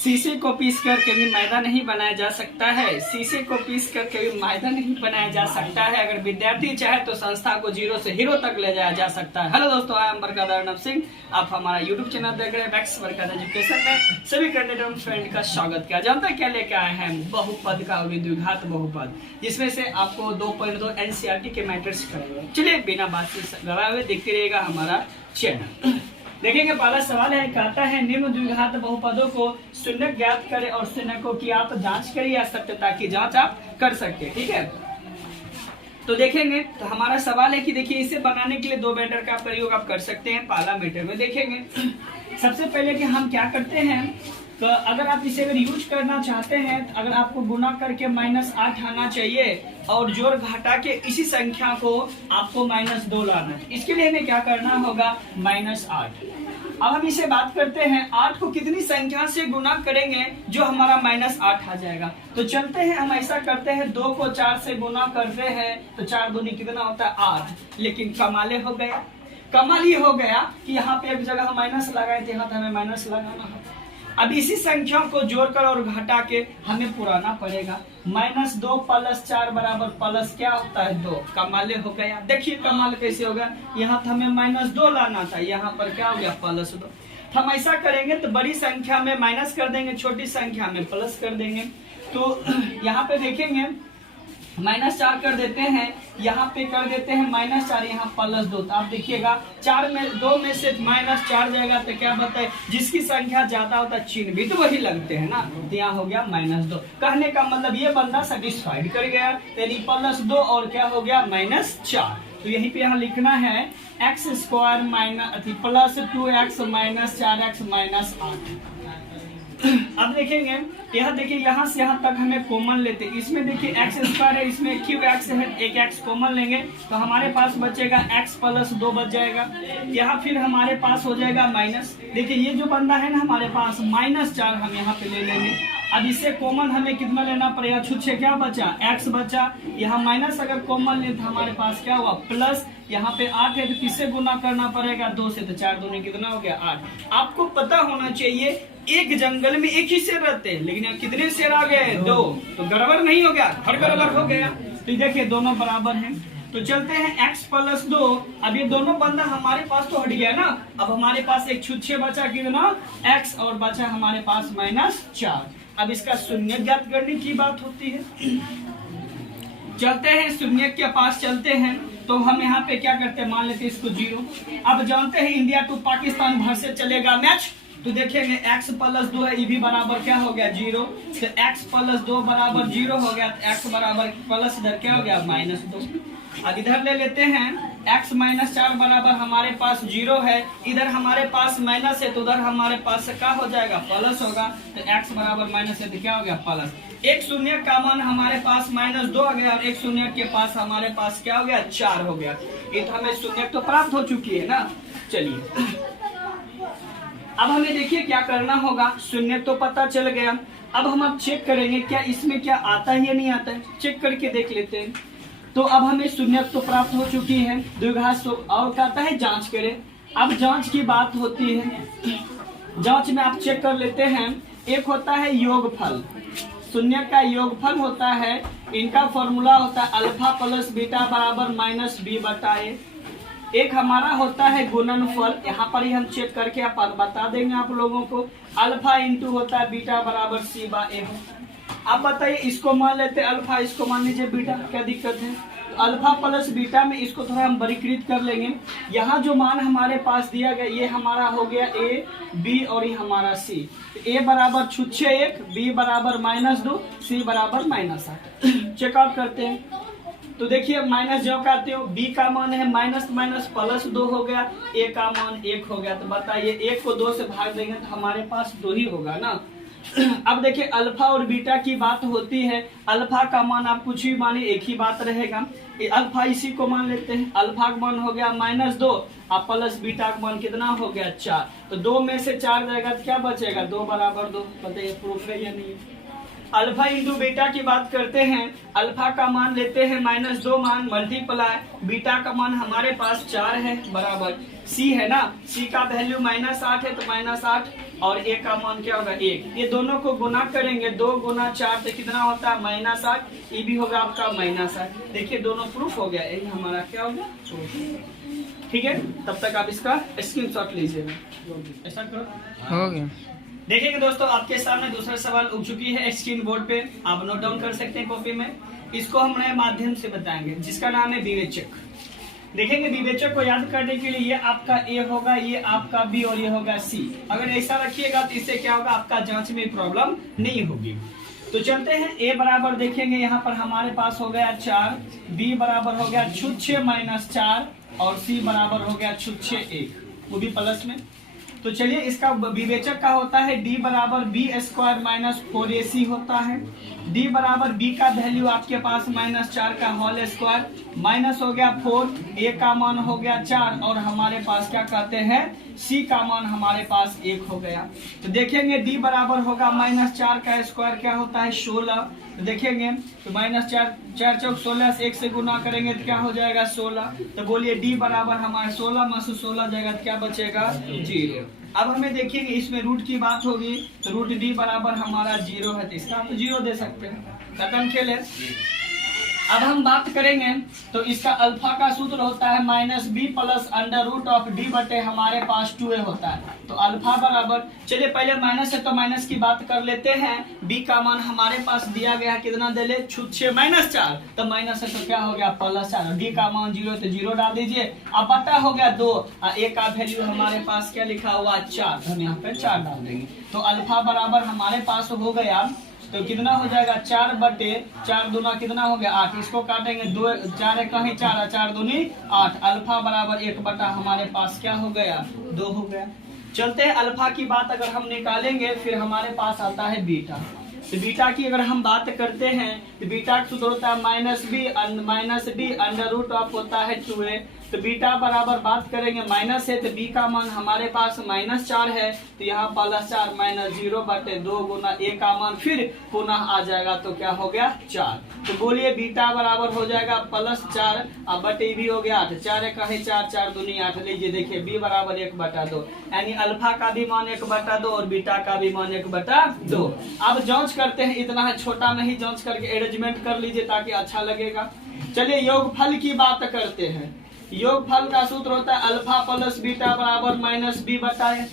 शीशे को पीस कर कभी मैदा नहीं बनाया जा सकता है। शीशे को पीस कर कभी मैदा नहीं बनाया जा सकता है। अगर विद्यार्थी चाहे तो संस्था को जीरो से हीरो तक ले जाया जा सकता है। हेलो दोस्तों, आई एम बरकत अर्नब सिंह। आप हमारा यूट्यूब चैनल देख रहे हैं मैक्स बरकत एजुकेशन में सभी कैंडिडेट फ्रेंड का स्वागत किया। जानते हैं क्या लेके आए हैं? बहुपद का द्विघात बहुपद, जिसमें से आपको 2.2 एनसीईआरटी के मैटर्स करेंगे। चलिए बिना बात से गवाए हुए देखते रहिएगा हमारा चैनल। देखेंगे पहला सवाल है, कहता है निम्न द्विघात बहुपदों को शून्य ज्ञात करें और शून्यकों की आप जांच करें या सत्यता की जांच आप कर सकते हैं। ठीक है, तो देखेंगे तो हमारा सवाल है कि देखिए इसे बनाने के लिए दो मेथड का प्रयोग आप कर सकते हैं। पहला मेथड में देखेंगे सबसे पहले कि हम क्या करते हैं, तो अगर आप इसे अगर यूज करना चाहते हैं तो अगर आपको गुना करके -8 आना चाहिए और जोड़ घटा के इसी संख्या को आपको -2 लाना है। इसके लिए हमें क्या करना होगा, -8। अब हम इसे बात करते हैं 8 को कितनी संख्या से गुना करेंगे जो हमारा -8 आ जाएगा। तो चलते हैं हम ऐसा करते हैं, 2 को 4 से गुना करते हैं तो 4 दूनी कितना होता है 8। लेकिन कमाल हो गया, कमाल ये हो गया कि यहाँ पे एक जगह माइनस लगाए थे, यहाँ पे हमें माइनस लगाना है। अब इसी संख्या को जोड़कर और घटा के हमें पुराना पड़ेगा। -2 + 4 बराबर प्लस क्या होता है 2। कमाल हो गया। देखिए कमाल कैसे होगा, यहाँ हमें -2 लाना था, यहाँ पर क्या हो गया +2। हम ऐसा करेंगे तो बड़ी संख्या में माइनस कर देंगे, छोटी संख्या में प्लस कर देंगे। तो यहाँ पे देखेंगे -4 कर देते हैं, यहाँ पे कर देते हैं -4, यहाँ +2। तो आप देखिएगा 2 में से -4 जाएगा तो क्या बताए, जिसकी संख्या ज्यादा होता है चिन्ह भी तो वही लगते हैं ना। तो यहाँ हो गया -2। कहने का मतलब ये बंदा सेटिस्फाइड कर गया, यानी +2 और क्या हो गया -4। तो यहीं पे यहाँ लिखना है x² +2x - 4x - 8। अब देखेंगे यहाँ देखिए यहाँ से यहाँ तक हमें कॉमन लेते हैं। इसमें देखिए x² है, इसमें क्यूब x है, एक x कॉमन लेंगे तो हमारे पास बचेगा x + 2 बच जाएगा। यहाँ फिर हमारे पास हो जाएगा माइनस। देखिए ये जो बंदा है ना हमारे पास -4 हम यहाँ पे ले लेंगे। अब इससे कॉमन हमें कितना लेना पड़ेगा, छुच्छे क्या बचा x बचा, यहाँ माइनस अगर कॉमन ले तो हमारे पास क्या हुआ प्लस, यहाँ पे 8 है तो किससे गुना करना पड़ेगा 2 से, तो 4 दूनी कितना हो गया 8। आपको पता होना चाहिए एक जंगल में एक ही शेर रहते हैं, लेकिन कितने शेर आ गए 2, तो गड़बड़ नहीं हो गया, हर गड़बड़ हो गया। तो देखिए दोनों बराबर हैं। तो चलते हैं x + 2। अब ये दोनों बंदा हमारे पास तो हट गया ना। अब हमारे पास एक छुच्छे बचा कितना x और बचा हमारे पास -4। अब इसका शून्य ज्ञात करने की बात होती है। चलते हैं शून्य के पास चलते हैं, तो हम यहाँ पे क्या करते हैं, मान लेते हैं इसको 0। अब जानते हैं इंडिया टू पाकिस्तान भर से चलेगा मैच। तो देखेंगे x + 2 है, ये भी बराबर क्या हो गया 0। तो x + 2 बराबर 0 हो गया, तो x बराबर प्लस इधर क्या हो गया -2। अब इधर ले लेते हैं x - 4 बराबर हमारे पास 0 है, इधर हमारे पास माइनस है तो उधर हमारे पास क्या हो जाएगा प्लस होगा। तो x बराबर माइनस है तो क्या हो गया प्लस। एक शून्य का मान हमारे पास -2 आ गया और एक शून्य के पास हमारे पास क्या हो गया 4 हो गया। ये तो हमें शून्य तो प्राप्त हो चुकी है ना। चलिए अब हमें देखिए क्या करना होगा, शून्य तो पता चल गया। अब हम चेक करेंगे क्या इसमें क्या आता है या नहीं आता है, चेक करके देख लेते हैं। तो अब हमें शून्य तो प्राप्त हो चुकी है, द्विघात और कहता है जांच करें। अब जांच की बात होती है, जांच में आप चेक कर लेते हैं। एक होता है योगफल, शून्य का योगफल होता है, इनका फॉर्मूला होता है अल्फा + बीटा बराबर -b/a। एक हमारा होता है गुणनफल, यहाँ पर ही हम चेक करके आप बता देंगे आप लोगों को। अल्फा इंटू होता है बीटा बराबर c/a। आप बताइए इसको मान लेते हैं अल्फा, इसको मान लीजिए बीटा, क्या दिक्कत है। तो अल्फा + बीटा में इसको थोड़ा हम वर्गीकृत कर लेंगे। यहाँ जो मान हमारे पास दिया गया ये हमारा हो गया a, b और ये हमारा c। तो a बराबर छुच्छे 1, b बराबर -2, c बराबर -8। चेकआउट करते हैं तो देखिए माइनस जो करते हो, b का मान है -2 हो गया, a का मान 1 हो गया। तो बताइए 1 को 2 से भाग देंगे तो हमारे पास 2 ही होगा ना। अब देखिए अल्फा और बीटा की बात होती है। अल्फा का मान आप कुछ भी माने एक ही बात रहेगा। अल्फा इसी को मान लेते हैं, अल्फा का मान हो गया -2 और प्लस बीटा का मान कितना हो गया 4। तो 2 में से 4 जाएगा तो क्या बचेगा 2 बराबर 2। बताइए प्रूफ है या नहीं। अल्फा इंटू बीटा की बात करते हैं, अल्फा का मान लेते हैं -2 मान मल्टीप्लाई बीटा का मान हमारे पास 4 है बराबर सी है ना। सी का वैल्यू -8 है तो -8 और ए का मान क्या होगा 1। ये दोनों को गुना करेंगे, 2 गुना 4 से कितना होता है -8। ये भी होगा आपका -8। देखिए दोनों प्रूफ हो गया, यही हमारा क्या हो गया। ठीक है, तब तक आप इसका स्क्रीनशॉट लीजिएगा। ऐसा करो हो गया। देखिएगा दोस्तों, आपके सामने दूसरा सवाल उग चुकी है स्क्रीन बोर्ड पे, आप नोट डाउन कर सकते हैं कॉपी में। इसको हम नए माध्यम से बताएंगे जिसका नाम है विवेचक। देखेंगे विवेचक को याद करने के लिए ये आपका ए होगा, ये आपका बी और ये होगा सी। अगर ऐसा रखिएगा तो इससे क्या होगा, आपका जांच में प्रॉब्लम नहीं होगी। तो चलते हैं, ए बराबर देखेंगे यहाँ पर हमारे पास हो गया 4, बी बराबर हो गया छुच्छे -4 और सी बराबर हो गया छुच्छे 1, वो भी प्लस में। तो चलिए इसका विवेचक का होता है डी बराबर b² - 4ac होता है। डी बराबर b का वैल्यू आपके पास -4 का होल स्क्वायर, माइनस हो गया 4, a का मान हो गया 4 और हमारे पास क्या कहते हैं c का मान हमारे पास 1 हो गया। तो देखेंगे d बराबर होगा -4 का स्क्वायर क्या होता है 16। तो देखेंगे तो -4 4 चौक 16 से 1 से गुना करेंगे तो क्या हो जाएगा 16। तो बोलिए d बराबर हमारे 16 में से 16 जाएगा तो क्या बचेगा 0। अब हमें देखिए इसमें रूट की बात होगी तो रूट d बराबर हमारा 0 है, तो इसका हम 0 दे सकते हैं। खत्म खेले। अब हम बात करेंगे तो इसका अल्फा का सूत्र होता है -b + √d बटे हमारे पास 2a होता है। तो अल्फा बराबर, चलिए पहले माइनस है तो माइनस की बात कर लेते हैं। b का मान हमारे पास दिया गया है, कितना दे ले छुच्छे -4, तो माइनस है तो क्या हो गया +4। d का मान 0 तो 0 डाल दीजिए। अब बटा हो गया 2, a का वैल्यू हमारे पास क्या लिखा हुआ 4, हम यहाँ पे 4 डाल देंगे। तो अल्फा बराबर हमारे पास हो गया, तो कितना हो जाएगा 4 बटे 4 दूना कितना हो गया 8। इसको काटेंगे 2 4 कहीं 4 4 दूनी 8। अल्फा बराबर 1 बटा हमारे पास क्या हो गया 2 हो गया। चलते हैं अल्फा की बात अगर हम निकालेंगे फिर हमारे पास आता है बीटा। तो बीटा की अगर हम बात करते हैं तो बीटा का सूत्र होता है -b √ऑफ होता है 2a। तो बीटा बराबर बात करेंगे माइनस है तो b का मान हमारे पास -4 है, तो यहाँ +4 -0 बटे 2 गुना a का मान फिर पुनः आ जाएगा तो क्या हो गया 4। तो बोलिए बीटा बराबर हो जाएगा +4 अब बटे भी हो गया 8। 4 कहे 4 4 दूनी 8। लीजिए देखिए b बराबर 1/2, यानी अल्फा का भी मान 1/2 और बीटा का भी मान 1/2। अब जांच करते हैं, इतना है छोटा में ही जांच करके अरेंजमेंट कर लीजिए ताकि अच्छा लगेगा। चलिए योगफल की बात करते हैं। योगफल का सूत्र होता है अल्फा + बीटा बराबर -b बटा a।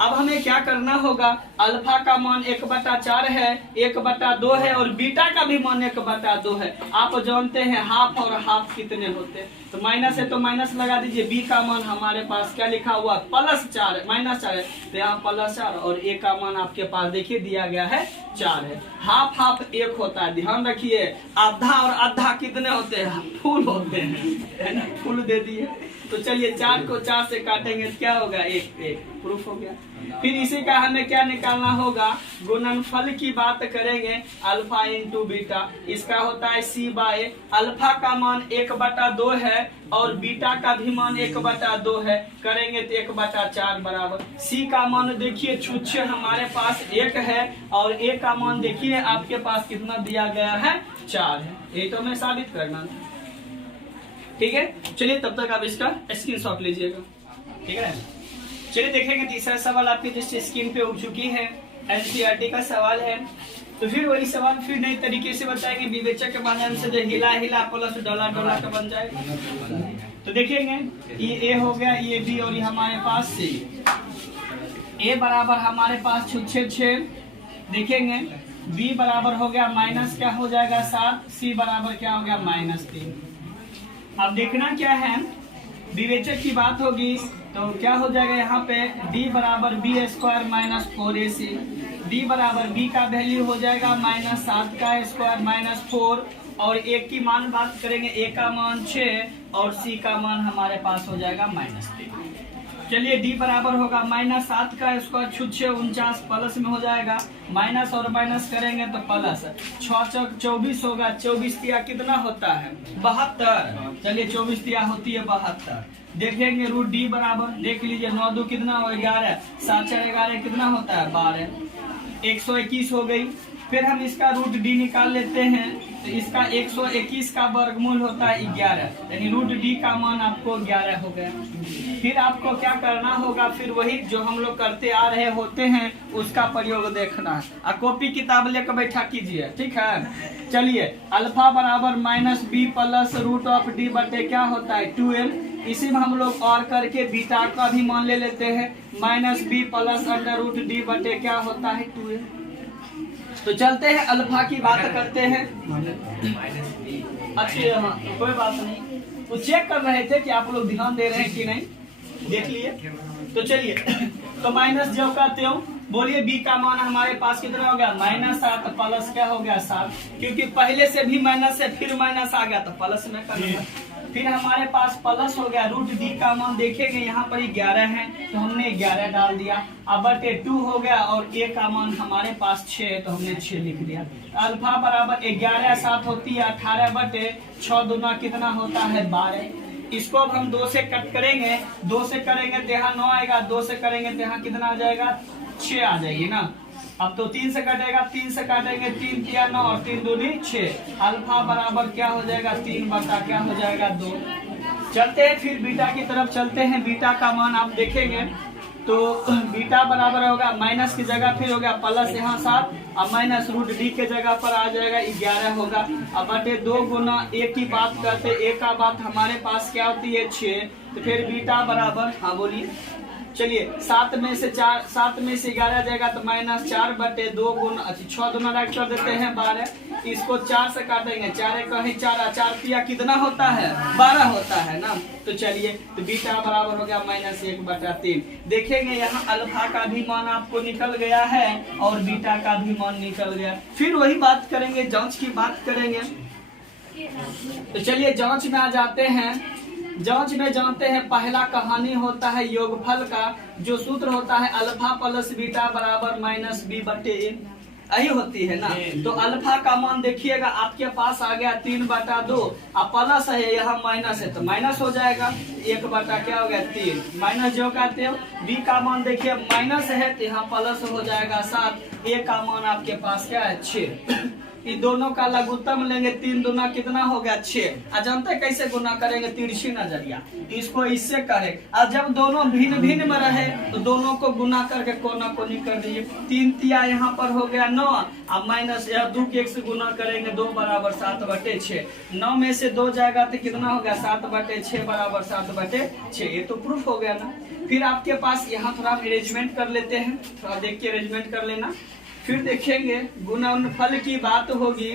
अब हमें क्या करना होगा, अल्फा का मान 1/4 है, 1/2 है और बीटा का भी मान 1/2 है। आप जानते हैं हाफ और हाफ कितने होते हैं, तो माइनस है तो माइनस लगा दीजिए। बी का मान हमारे पास क्या लिखा हुआ +4 -4 है, तो यहाँ +4 और ए का मान आपके पास देखिए दिया गया है 4 है। हाफ हाफ 1 होता है, ध्यान रखिए। आधा और आधा कितने होते हैं फुल होते हैं, फुल दे दिए। तो चलिए 4 को 4 से काटेंगे तो क्या होगा 1 प्रूफ हो गया। फिर इसी का हमें क्या निकालना होगा, गुणनफल की बात करेंगे अल्फा इंटू बीटा। इसका होता है c/a। अल्फा का मान 1/2 है और बीटा का भी मान 1/2 है, करेंगे तो 1/4 बराबर। c का मान देखिए छुच्छे हमारे पास 1 है और a का मान देखिए आपके पास कितना दिया गया है 4 है। ये तो हमें साबित करना है, ठीक है। चलिए तब तक आप इसका स्क्रीनशॉट लीजिएगा, ठीक है। चलिए देखेंगे तीसरा सवाल आपके जैसे स्क्रीन पे उठ चुकी है, एनसीईआरटी का सवाल है। तो फिर वही सवाल फिर नई तरीके से बताएंगे विवेचक के माध्यम से, जो हिला हिला प्लस डॉलर डॉलर का बन जाए। तो देखेंगे ये ए हो गया, ये बी और ये हमारे पास सी। ए बराबर हमारे पास 6 देखेंगे, बी बराबर हो गया माइनस क्या हो जाएगा 7, सी बराबर क्या हो गया -3। अब देखना क्या है, विवेचक की बात होगी तो क्या हो जाएगा यहाँ पे d बराबर b² - 4ac। d बराबर b का वैल्यू हो जाएगा -7 का स्क्वायर -4 और a की मान बात करेंगे, a का मान 6 और c का मान हमारे पास हो जाएगा -3। चलिए d बराबर होगा -7 का स्क्वायर 6 प्लस में हो जाएगा, माइनस और माइनस करेंगे तो प्लस। 6 चौक 24 होगा, 24 तिया कितना होता है 72। चलिए 24 तिया होती है 72। देखेंगे रूट d बराबर देख लीजिए 9 2 कितना हो 11, 7 4 11 कितना होता है 12। 121 हो गई। फिर हम इसका रूट डी निकाल लेते हैं। तो इसका 121 का वर्गमूल होता है 11, यानी रूट डी का मान आपको 11 हो गया। फिर आपको क्या करना होगा, फिर वही जो हम लोग करते आ रहे होते हैं उसका प्रयोग देखना है। और कॉपी किताब लेकर बैठा कीजिए, ठीक है। चलिए, अल्फा बराबर minus B plus root of D बटे क्या होता है 2l। इसी में हम लोग और करके बीटा का भी मान ले लेते हैं, minus B plus under root D बटे क्या होता है 2l। तो चलते हैं अल्फा की बात करते हैं। अच्छे, हाँ कोई बात नहीं, वो चेक कर रहे थे कि आप लोग ध्यान दे रहे हैं कि नहीं, देख लिए। तो चलिए, तो माइनस जो का त्यों, बोलिए बी का मान हमारे पास कितना हो गया -7 प्लस क्या हो गया 7, क्योंकि पहले से भी माइनस है फिर माइनस आ गया तो प्लस में करना। फिर हमारे पास प्लस हो गया, रूट डी का मान देखेंगे यहाँ पर 11 है तो हमने 11 डाल दिया। अब बटे 2 हो गया और ए का मान हमारे पास 6 है तो हमने 6 लिख दिया। अल्फा बराबर 11 7 होती है 18 बटे 6 दूना कितना होता है 12। इसको अब हम 2 से कट करेंगे, 2 से करेंगे तो यहाँ 9 आएगा, 2 से करेंगे तो यहाँ कितना आ जाएगा 6 आ जाएगी ना। अब तो 3 से कटेगा, 3 से काटेंगे 3 किया 9 और 3 दूनी 6। अल्फा बराबर क्या हो जाएगा 3 बटा क्या हो जाएगा 2। चलते हैं फिर बीटा की तरफ चलते हैं। बीटा का मान आप देखेंगे तो बीटा बराबर होगा माइनस की जगह फिर हो गया प्लस यहाँ 7 और माइनस रूट डी के जगह पर आ जाएगा 11 होगा। अब बटे 2 गुना ए की बात करते, ए का बात हमारे पास क्या होती है 6, तो फिर बीटा बराबर, हाँ बोलिए, चलिए 7 में से 11 जाएगा तो -4 बटे 2 गुना 6 दूना राइट कर देते हैं 12। इसको 4 से काटेंगे, 4 कहीं 4 पिया कितना होता है 12 होता है ना। तो चलिए, तो बीटा बराबर हो गया -1 बटा 3। देखेंगे यहाँ अल्फा का भी मान आपको निकल गया है और बीटा का भी मान निकल गया। फिर वही बात करेंगे, जांच की बात करेंगे। तो चलिए जांच में आ जाते हैं। जांच में जानते हैं पहला कहानी होता है योगफल का, जो सूत्र होता है अल्फा प्लस बीटा बराबर माइनस बी बटे ए, यही होती है ना। तो अल्फा का मान देखिएगा आपके पास आ गया 3 बटा 2, अब प्लस है यहाँ माइनस है तो माइनस हो जाएगा 1 बटा क्या हो गया 3, माइनस जो कहते हो। बी का मान देखिए माइनस है तो यहाँ प्लस हो जाएगा 7, ए का मान आपके पास क्या है 6। इन दोनों का लघुत्तम लेंगे, 3 दूना कितना हो गया 6। जानते हैं कैसे गुना करेंगे, तिरछी नजरिया, इसको इससे करें। और जब दोनों भिन्न भिन्न में रहे तो दोनों को गुना करके कोना कोनी कर दीजिए। 3 तिया यहाँ पर हो गया 9, अब माइनस 2 के 1 से गुना करेंगे 2 बराबर 7 बटे 6। 9 में से 2 जाएगा तो कितना हो गया 7 बटे 6 बराबर 7 बटे 6। ये तो प्रूफ हो गया ना। फिर आपके पास यहाँ थोड़ा अरेंजमेंट कर लेते हैं, थोड़ा देख के अरेंजमेंट कर लेना। फिर देखेंगे गुणनफल की बात होगी,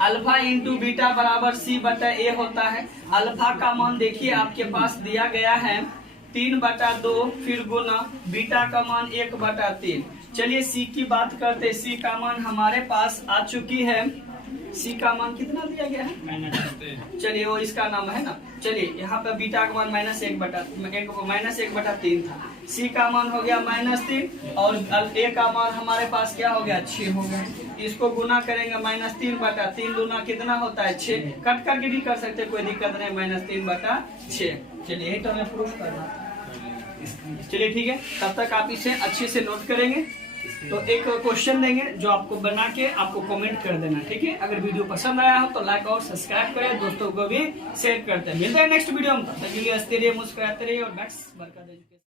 अल्फा इंटू बीटा बराबर सी बटा ए होता है। अल्फा का मान देखिए आपके पास दिया गया है 3 बटा 2, फिर गुना बीटा का मान 1 बटा 3। चलिए सी की बात करते, सी का मान हमारे पास आ चुकी है। सी का मान कितना दिया गया है, चलिए वो इसका नाम है ना। चलिए यहाँ पे बीटा का मान -1 बटा 3 था। सी का मान हो गया -3 और ए का मान हमारे पास क्या हो गया 6 हो गया। इसको गुना करेंगे -3 बटा 3 दूना कितना होता है 6, कट करके भी कर सकते कोई दिक्कत नहीं, -3 बटा 6। चलिए यही तो हमें प्रूफ करना। चलिए ठीक है, तब तक आप इसे अच्छे से नोट करेंगे। तो एक क्वेश्चन देंगे जो आपको बना के आपको कमेंट कर देना, ठीक है। अगर वीडियो पसंद आया हो तो लाइक और सब्सक्राइब करें, दोस्तों को भी शेयर करते हैं। मिलते हैं नेक्स्ट वीडियो में, तब तक के लिए हंसते रहिए, मुस्कुराते रहिए और मैक्स बरकत।